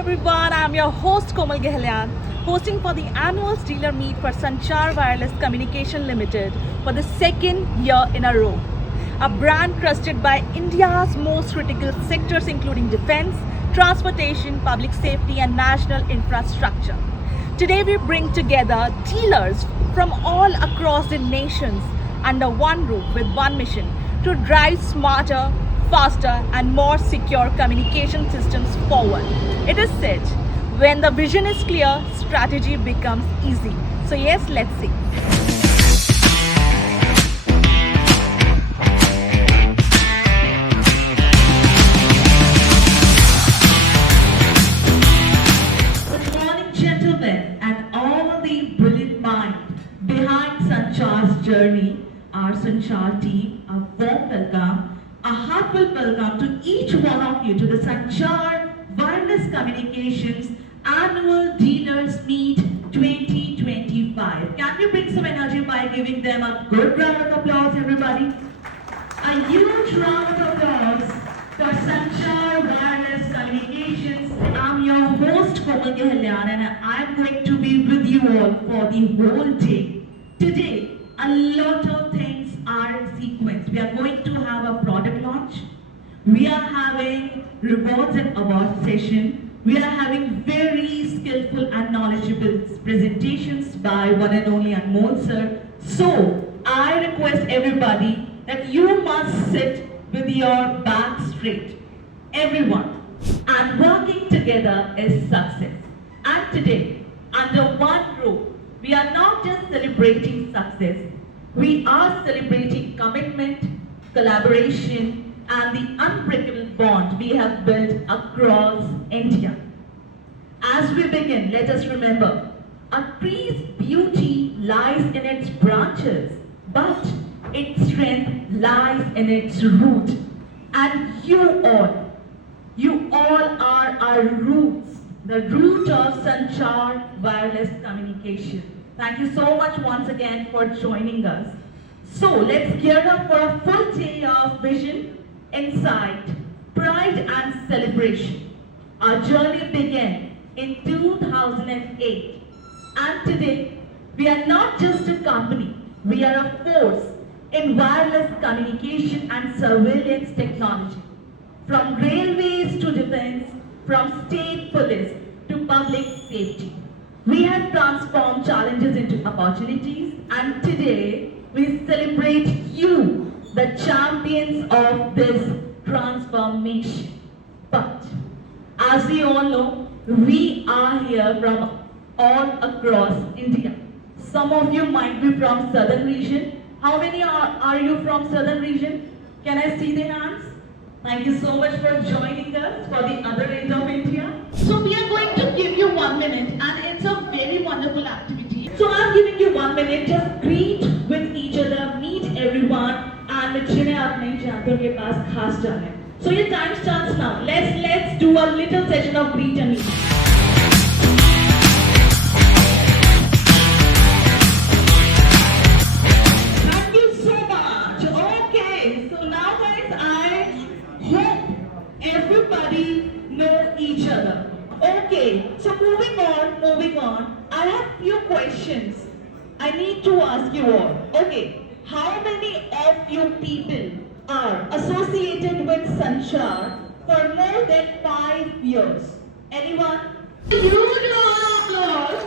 everyone, I'm your host Komal Gehlyan, hosting for the annual dealer meet for Sanchar Wireless Communication Limited for the second year in a row. A brand trusted by India's most critical sectors including defense, transportation, public safety and national infrastructure. Today we bring together dealers from all across the nations under one roof with one mission to drive smarter, faster and more secure communication systems forward. It is said, when the vision is clear, strategy becomes easy. So yes, let's see. Good morning, gentlemen, and all the brilliant mind behind Sanchar's journey, our Sanchar team, a warm welcome, a heartfelt welcome to each one of you to the Sanchar Wireless Communications Annual Dealers Meet 2025. Can we bring some energy by giving them a good round of applause, everybody? A huge round of applause for Sanchar Wireless Communications. I'm your host Komal Gehlyan and I'm going to be with you all for the whole day. Today, a lot of things are in sequence. We are going to have a product launch. We are having rewards and awards session. We are having very skillful and knowledgeable presentations by one and only Anmol sir. So, I request everybody that you must sit with your back straight. Everyone. And working together is success. And today, under one roof, we are not just celebrating success. We are celebrating commitment, collaboration, and the unbreakable bond we have built across India. As we begin, let us remember, a tree's beauty lies in its branches, but its strength lies in its root. And you all are our roots, the root of Sanchar Wireless Communication. Thank you so much once again for joining us. So let's gear up for a full day of vision, insight, pride and celebration. Our journey began in 2008 and today we are not just a company, we are a force in wireless communication and surveillance technology. From railways to defense, from state police to public safety. We have transformed challenges into opportunities and today we celebrate you, the champions of this transformation. But as we all know, we are here from all across India. Some of you might be from southern region. How many are you from southern region? Can I see the hands? Thank you so much for joining us for the other end of India. So we are going to give you 1 minute and it's a very wonderful activity. So I'm giving you 1 minute, just greet with each other, meet everyone and जिन्हें आप नहीं जानते उनके पास खास जाने. So your time starts now. Let's do a little session of greet and meet. Thank you so much. Okay, so now guys, I hope everybody know each other. Okay, so moving on. I have few questions I need to ask you all. Okay, how many of you people are associated with Sanchar for more than 5 years? Anyone? Huge round of applause.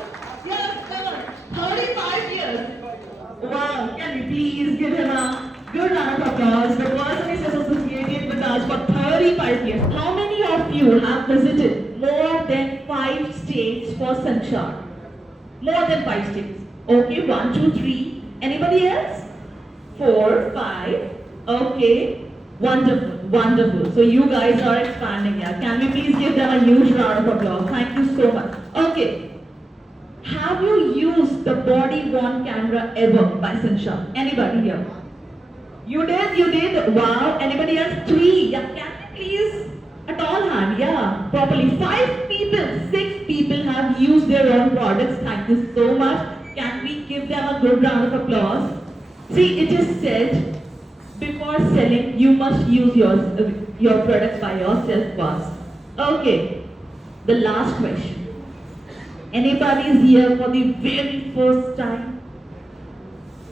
Yes, sir. 35 years. Wow, can we please give him a good round of applause? The person is associated with us for 35 years. How many of you have visited more than 5 states for Sanchar? More than 5 states. Okay, 1, 2, 3. Anybody else? 4, 5. Okay. Wonderful. So you guys are expanding here. Can we please give them a huge round of applause? Thank you so much. Okay. Have you used the body worn camera ever by Sanchar? Anybody here? You did? Wow. Anybody else? 3. Yeah, can we please? A tall hand, yeah, properly. 5 people, 6 people have used their own products. Thank you so much. Can we give them a good round of applause? See, it is said, before selling, you must use your products by yourself first. Okay. the last question. Anybody is here for the very first time?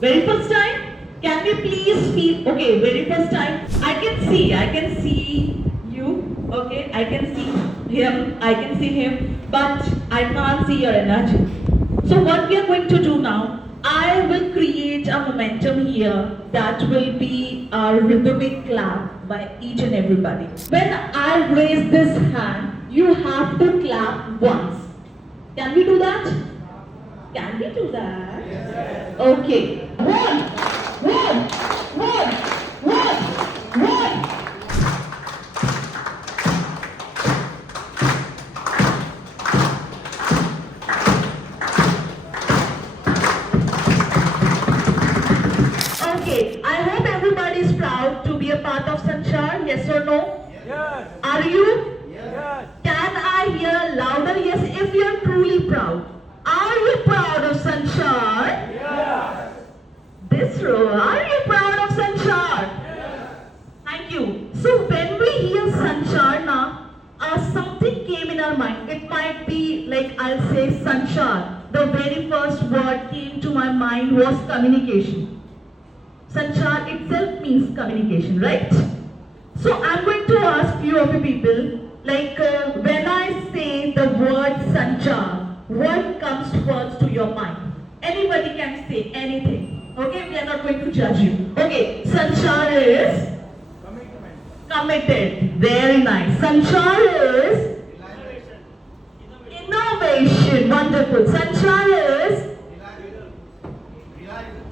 Very first time? Can we please feel, okay, very first time. I can see you, okay, I can see him, but I can't see your energy. So what we are going to do now, I will create a momentum here that will be a rhythmic clap by each and everybody. When I raise this hand, you have to clap once. Can we do that? Can we do that? Yes. Okay. One. Okay, I hope everybody is proud to be a part of Sanchar. Yes or no? Yes. Are you? Yes. Can I hear louder yes if you are truly proud? Are you proud of Sanchar? Yes. This row, are you proud of Sanchar? Yes. Thank you. So when we hear Sanchar now, something came in our mind. It might be like I'll say Sanchar. The very first word came to my mind was communication. Sanchar itself means communication, right? So I'm going to ask few of you people, like when I say the word Sanchar, what comes first to your mind? Anybody can say anything. Okay, we are not going to judge you. Okay, Sanchar is committed. Very nice. Sanchar is innovation. Wonderful. Sanchar is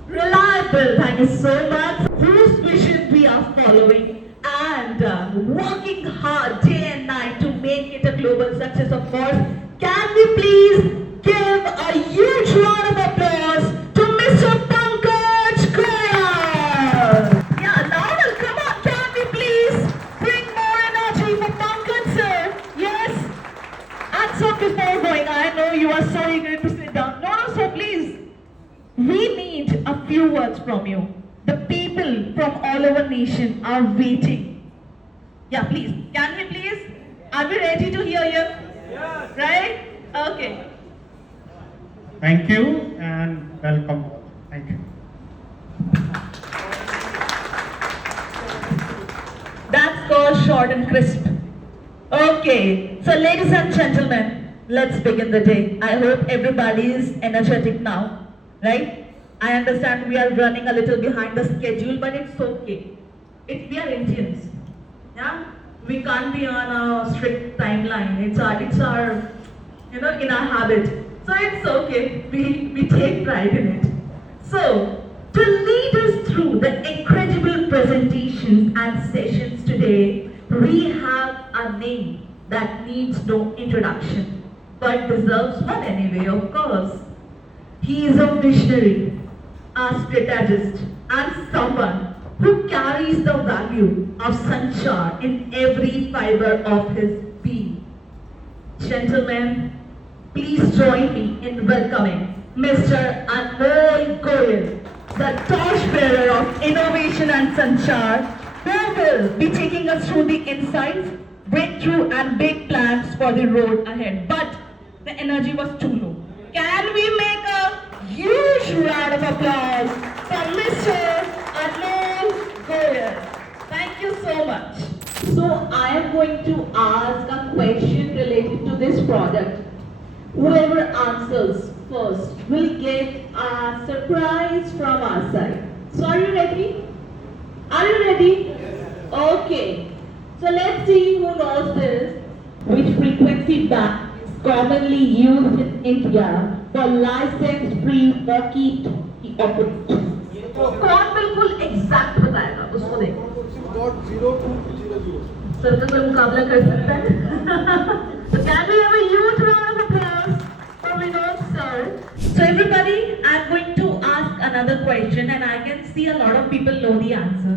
reliable. Thank you so much. Whose vision we are following and working hard day and night to make it a global success, of course. Can we please give a huge round of applause to Mr. Pankaj Goyal? Yeah, louder, come on, can we please bring more energy for Pankaj sir? Yes? And so before going, I know you are so eager to sit down. No, so please, we need a few words from you. The people from all over nation are waiting. Yeah, please, can we please? Are we ready to hear you? Yes. Right? Okay. Thank you and welcome. Thank you. That's called short and crisp. Okay, so ladies and gentlemen, let's begin the day. I hope everybody is energetic now, right? I understand we are running a little behind the schedule, but it's okay. We are Indians, yeah? We can't be on a strict timeline. It's our in our habit. So it's okay. We take pride in it. So, to lead us through the incredible presentations and sessions today, we have a name that needs no introduction, but deserves one anyway, of course. He is a visionary, a strategist, and someone who carries the value of Sanchar in every fiber of his being. Gentlemen, please join me in welcoming Mr. Anmol Goyal, the torchbearer of innovation and Sanchar, who will be taking us through the insights, breakthrough and big plans for the road ahead. But the energy was too low. Can we make a huge round of applause for Mr. Anmol Goyal? Thank you so much. So I am going to ask a question related to this product. Whoever answers first will get a surprise from our side. So are you ready? Are you ready? Yes. Okay. So let's see who knows this. Which frequency band is commonly used in India for license-free walkie-talkie operators? कौन बिल्कुल exact बताएगा उसको देखो. Sir का कोई मुकाबला कर सकता है? So can we have a huge round of applause for Vinod sir? So everybody, I'm going to ask another question and I can see a lot of people know the answer.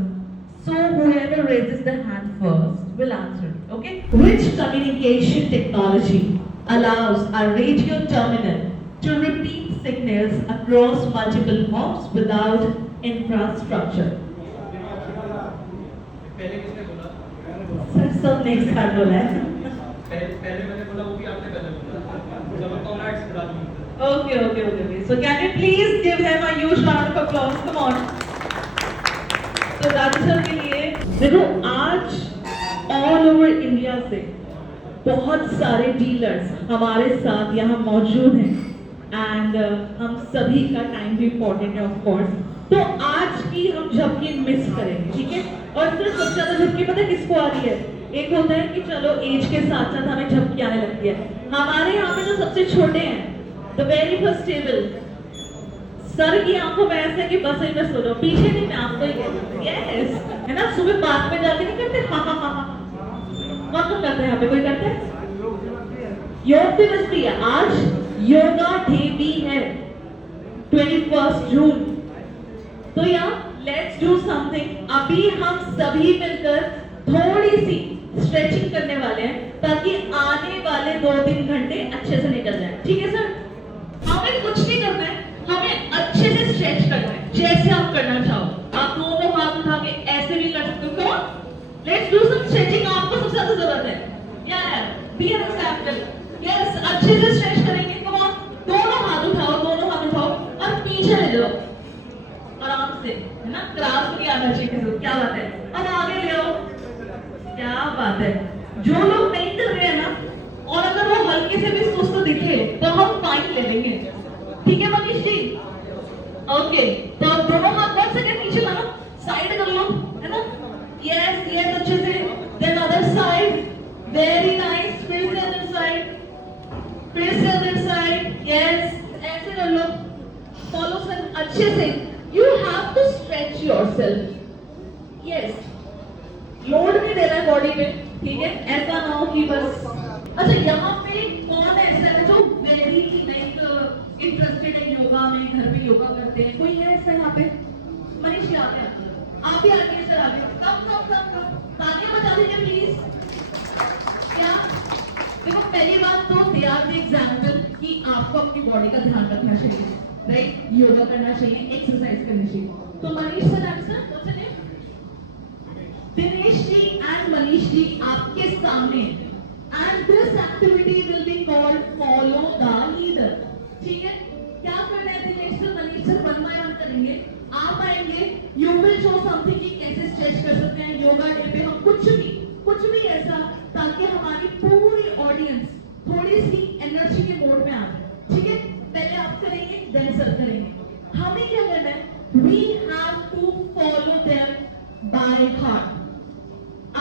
So whoever raises the hand first will answer it, okay? Which communication technology allows a radio terminal to repeat signals across multiple hops without infrastructure? Sir सब ने एक साथ बोला है. पहले मैंने बोला वो भी आपने पहले बोला चलो congrats Raju Okay. So can you please give them a huge round of applause? Come on. So Raju sir के लिए देखो आज ऑल ओवर इंडिया से बहुत सारे डीलर्स हमारे साथ यहाँ मौजूद हैं एंड हम सभी का टाइम भी इम्पोर्टेंट है ऑफ कोर्स। तो आज की हम झपकी मिस करेंगे, ठीक है? और फिर सबसे ज्यादा झपकी पता है किसको आ रही है? एक होता है कि चलो एज के साथ साथ हमें झपकी आने लगती है। हमारे यहाँ पे जो सबसे छोटे हैं the very first table, sir की आंखों में ऐसा है कि बस यही बस सुनो, पीछे नहीं मैं आपको ही कहती हूँ। यस है ना, सुबह बात में जाके नहीं करते हाँ हाँ हाँ हाँ कौन कौन करते हैं यहाँ पे? कोई करते हैं? योग दिवस भी है आज, योगा डे भी है 21 जून। तो यार लेट्स डू समथिंग। अभी हम सभी मिलकर थोड़ी सी स्ट्रेचिंग करने वाले हैं ताकि आने वाले 2-3 घंटे अच्छे से निकल जाए, ठीक है सर? हमें कुछ नहीं करना है, हमें अच्छे से स्ट्रेच करना है जैसे आप करना चाहो। आप दोनों हाथ उठा के ऐसे भी कर सकते हो। कौन लेट्स डू सम स्ट्रेचिंग, आपको सबसे ज्यादा जरूरत है। यार बी एन एग्जांपल। यस अच्छे से स्ट्रेच करेंगे। कम ऑन, दोनों हाथ उठाओ और पीछे ले जाओ आराम से, है ना? क्रास भी आना चाहिए किसी को। क्या बात है? अब आगे ले आओ। क्या बात है? जो लोग नहीं कर रहे हैं ना, और अगर वो हल्के से भी सुस्त दिखे तो हम फाइन ले लेंगे, ठीक है मनीष जी? ओके, तो अब दोनों हाथ 1 सेकंड नीचे लाओ, साइड कर लो, है ना? यस अच्छे से। Then other side, very nice. फिर से अदर साइड, यस ऐसे कर लो। फॉलो सर अच्छे से। You have to stretch yourself. Yes, load नहीं देना है बॉडी पे, ठीक है? ऐसा ना हो कि बस। अच्छा यहाँ पे कौन ऐसा है जो वेरी लाइक इंटरेस्टेड है योगा में, घर पे योगा करते हैं? कोई है ऐसा यहाँ पे? मनीष जी आगे आप भी आगे सर, आगे कम तालियां बजा दीजिए प्लीज। क्या देखो, पहली बात तो दे आर द एग्जांपल कि आपको अपनी बॉडी का ध्यान रखना चाहिए, राइट? योगा करना चाहिए, एक्सरसाइज करनी चाहिए। तो Manish sir answer what's your name? Dinesh ji and Manish ji आपके सामने, and this activity will be called follow the leader, ठीक है? क्या करना है Dinesh sir, Manish sir 1 by 1 करेंगे। आप आएंगे, यू विल शो समथिंग कि कैसे स्ट्रेच कर सकते हैं योगा डे पे हम। कुछ भी ऐसा ताकि हमारी पूरी ऑडियंस थोड़ी सी एनर्जी के मोड में आ जाए, ठीक है? पहले आप करेंगे, देन सर करेंगे। हमें क्या करना है? We have to follow them by heart.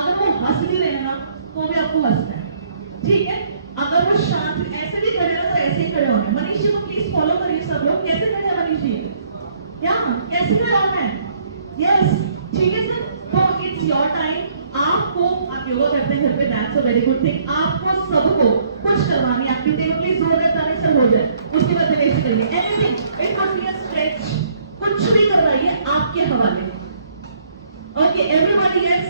अगर वो हंस भी रहे हैं ना तो भी आपको हंसना है, ठीक है? अगर वो शांत ऐसे भी खड़े हो तो ऐसे ही खड़े होना है। मनीष जी को प्लीज फॉलो करिए सब लोग। कैसे खड़े हैं मनीष जी? क्या कैसे खड़े होना है? यस ठीक है सर। तो इट्स योर टाइम। आपको, आप योगा करते हैं घर पे, that's a very good thing. आपको सबको कुछ करवानी एक्टिविटी में प्लीज 2 मिनट ताने से हो जाए, उसके बाद रिलैक्स करिए। Anything, it could be a stretch, कुछ भी करवाइए आपके हवाले। ओके एवरीबॉडी, यस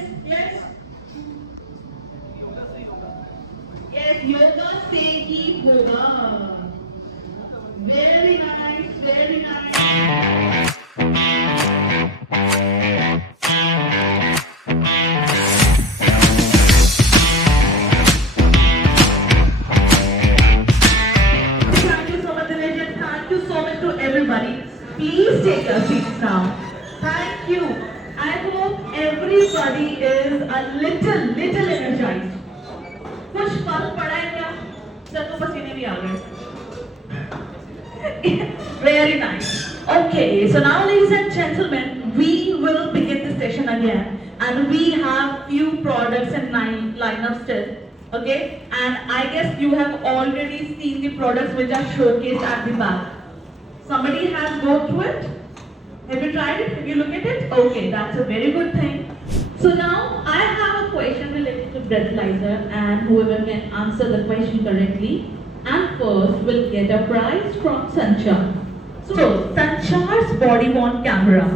योगा से ही होगा। Very nice. Please take your seats now. Thank you. I hope everybody is a little energized. कुछ फर्क पड़ा है क्या? सर को पसीने भी आ गए। Very nice. Okay, so now ladies and gentlemen, we will begin the session again, and we have few products and lineup still. Okay, and I guess you have already seen the products which are showcased at the back. Somebody has gone through it? Have you tried it? Have you looked at it? Okay, that's a very good thing. So now I have a question related to breathalyzer, and whoever can answer the question correctly and first will get a prize from Sanchar. So Sanchar's body-worn camera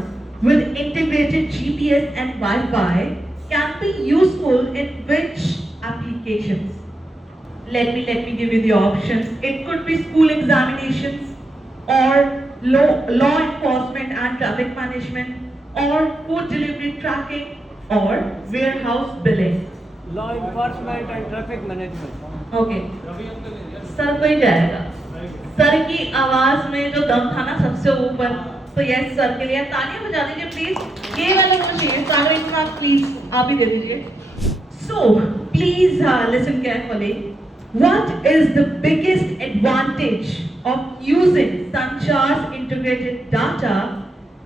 with integrated GPS and Wi-Fi can be useful in which applications? Let me give you the options. It could be school examinations, or law enforcement and traffic management, or food delivery tracking, or warehouse billing. Law enforcement and traffic management. Okay, sir कोई जाएगा। Sir की आवाज में जो दम था ना सबसे ऊपर, तो यस सर के लिए तालियां बजा दीजिए प्लीज। ये वाला होना चाहिए सागर इतना, प्लीज आप ही दे दीजिए। So please listen carefully. What is the biggest advantage of using Sanchar's integrated data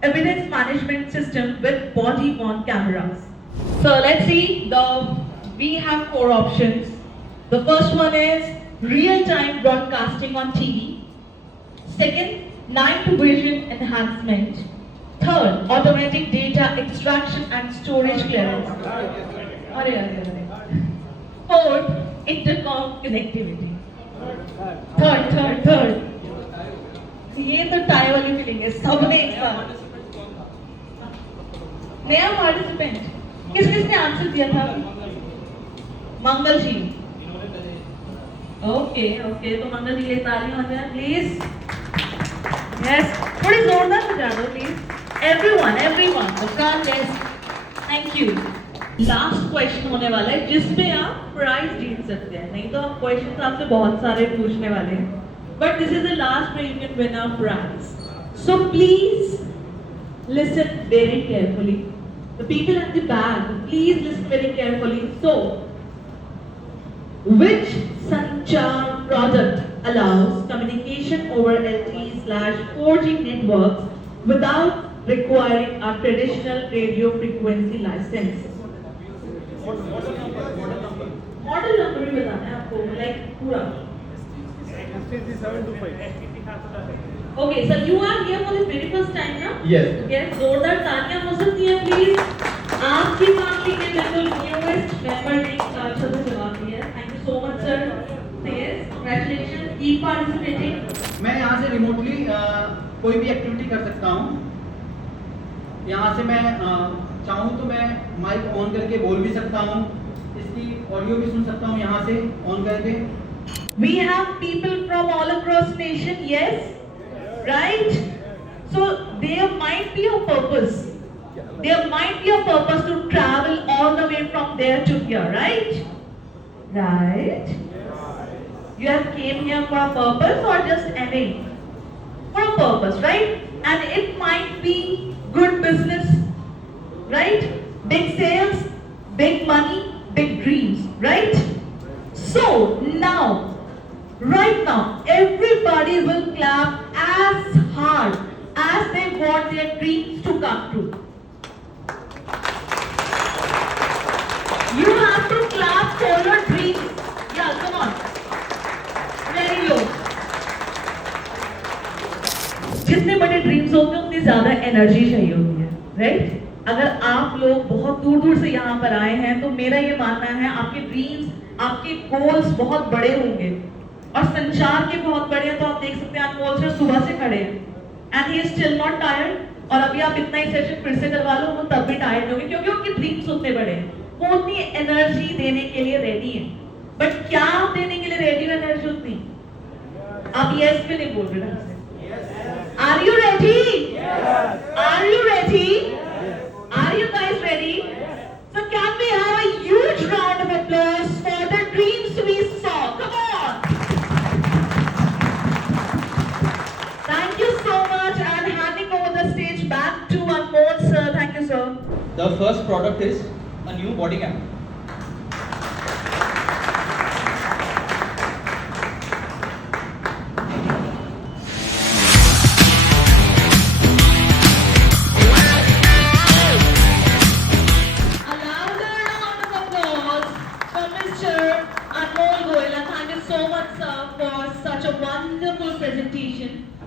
evidence management system with body-worn cameras? So let's see. We have 4 options. The first one is real-time broadcasting on TV. Second, night vision enhancement. Third, automatic data extraction and storage clearance. अरे। Fourth, intercom connectivity. Third. ये तो tie वाली feeling है, सबने एक साथ। नया participant किसने आंसर दिया था? मंगल जी। ओके, तो मंगल जी के लिए तालियां हो जाए प्लीज। यस, थोड़ी जोरदार बजा दो please. Everyone, the calmness. Thank you. Last question होने वाला है जिसमें आप प्राइज जीत सकते हैं। नहीं तो हम क्वेश्चन आपसे बहुत सारे पूछने वाले हैं, but this is the last where you can win a prize. So please listen very carefully. The people at the back, please listen very carefully. So, which Sanchar product allows communication over LTE/4G networks without requiring a traditional radio frequency license? Model number भी बताना है आपको, like पूरा। Okay sir, you are here for the very first time ना? Yes, जोरदार तालियां हो सकती हैं प्लीज। आपकी फैमिली के बिल्कुल न्यूएस्ट मेंबर ने अच्छा सा जवाब दिया। Thank you so much sir. Yes, congratulation, keep participating. मैं यहाँ से रिमोटली कोई भी एक्टिविटी कर सकता हूँ। यहाँ से मैं चाहूँ तो मैं माइक ऑन करके बोल भी सकता हूँ, इसकी ऑडियो भी सुन सकता हूँ यहाँ से ऑन करके। We have people from all across nation, yes, right? So there might be a purpose. There might be a purpose to travel all the way from there to here, right? Right? You have came here for a purpose or just any? For a purpose, right? And it might be good business, right? Big sales, big money, big dreams, right? So now, right now, everybody will clap as hard as they want their dreams to come true. You have to clap for your dreams. Yeah, come on. Very low. जितने बड़े dreams होते हैं उतनी ज्यादा energy चाहिए होती है, right? अगर आप लोग बहुत दूर दूर से यहाँ पर आए हैं तो मेरा ये मानना है आपके ड्रीम्स, आपके गोल्स बहुत बड़े होंगे और संचार के बहुत बड़े हैं। तो आप देख सकते हैं अनमोल सर सुबह से खड़े हैं and he is still not tired. और अभी आप इतना ही सेशन फिर से करवा लो, वो तब भी टायर्ड होंगे क्योंकि उनके ड्रीम्स उतने बड़े हैं। वो उतनी एनर्जी देने के लिए रेडी है। बट क्या आप देने के लिए रेडी हो एनर्जी उतनी? आप यस भी नहीं बोल रहे ढंग से। Are you ready? Are you ready? Are you guys ready? So can we have a huge round of applause for the dreams we saw? Come on! Thank you so much, and handing over the stage back to Anmol sir. Thank you sir. The first product is a new body cam.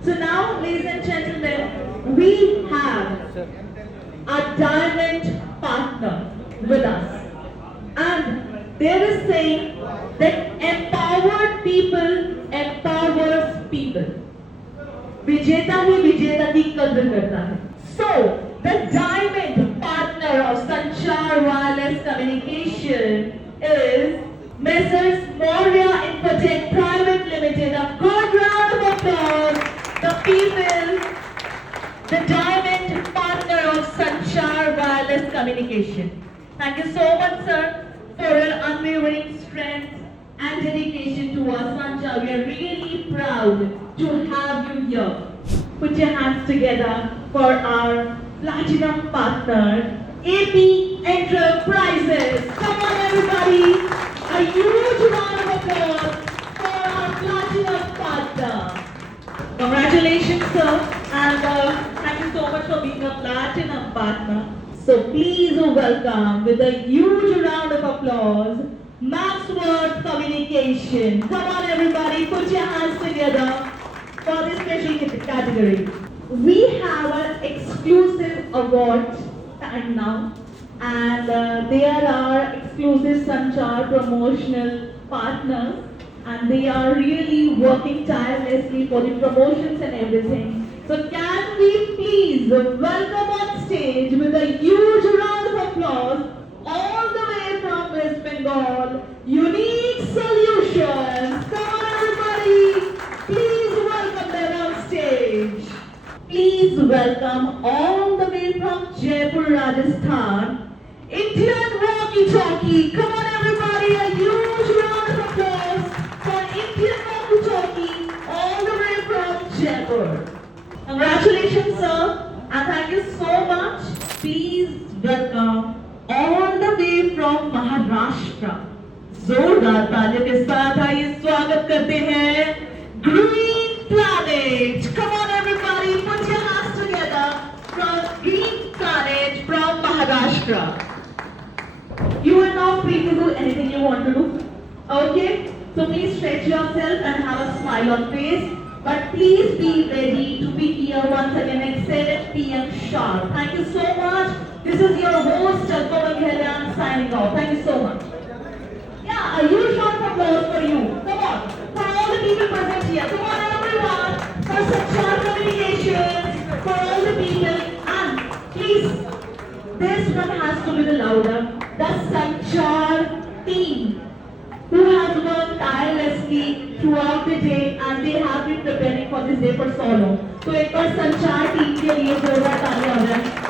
So now, ladies and gentlemen, we have a diamond partner with us, and there is saying that empowered people empowers people. विजेता ही विजेता की कदर करता है। So the diamond partner of Sanchar Wireless Communication is Messrs. Moria Infotech Private Limited. A good round of applause. The people, the diamond partner of Sanchar Wireless Communication. Thank you so much, sir. for your unwavering strength and dedication to our Sanchar. We are really proud to have you here. Put your hands together for our platinum partner, AP Enterprises. Come on, everybody. A huge round of applause for our platinum partner. Congratulations, sir, and thank you so much for being a platinum partner. So please welcome with a huge round of applause, Maxworth Communication. Come on, everybody, put your hands together for this special category. We have an exclusive award time now, and they are our exclusive Sanchar promotional partners, and they are really working tirelessly for the promotions and everything. So can we please welcome on stage with a huge round of applause all the way from West Bengal, Unique Solutions. Come on, everybody, please welcome them on stage. Please welcome all the way from Jaipur, Rajasthan, Indian Walkie Talkie. Come on, everybody, a huge round of applause for Indian Walkie Talkie all the way from Jaipur. Congratulations, sir, and thank you so much. Please welcome all the way from Maharashtra. जोरदार तालियों के साथ आइए स्वागत करते हैं Green Planet. Come on, everybody, put your hands together from Green Planet from Maharashtra. You are now free to do anything you want to do. Okay? So please stretch yourself and have a smile on face. But please be ready to be here once again at 7 p.m. sharp. Thank you so much. This is your host, Komal Ghelian, signing off. Thank you so much. Yeah, a huge round of applause for you. Come on. For all the people present here. Come on, everyone. For Sanchar Communications. For all the people. And please, this one has to be the louder. The Sanchar team, who has worked tirelessly throughout the day, and they have been preparing for this day for so long. तो एक बार संचार team के लिए जोरदार तालियां हो जाए.